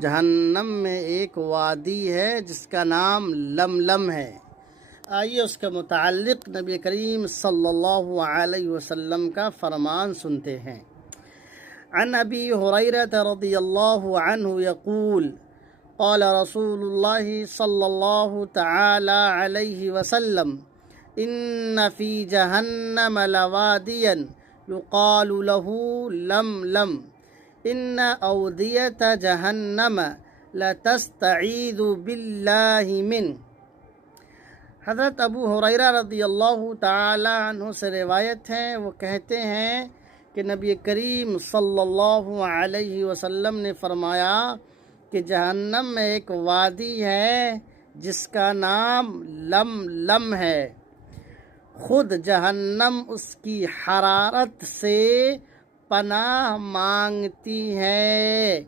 جہنم میں ایک وادی ہے جس کا نام لملم ہے۔ آئیے اس کے متعلق نبی کریم صلی اللہ علیہ وسلم کا فرمان سنتے ہیں۔ عن ابی ہریرہ رضی اللہ عنہ یقول قال رسول اللہ صلی اللہ تعالی علیہ وسلم ان فی جہنم لوادیا یقال له لملم ان اودیۃ جہنم لتستعیذ باللہ من۔ حضرت ابو ہریرہ رضی اللہ تعالی عنہ سے روایت ہے، وہ کہتے ہیں کہ نبی کریم صلی اللہ علیہ وسلم نے فرمایا کہ جہنم میں ایک وادی ہے جس کا نام لملم ہے، خود جہنم اس کی حرارت سے پناہ مانگتی ہے۔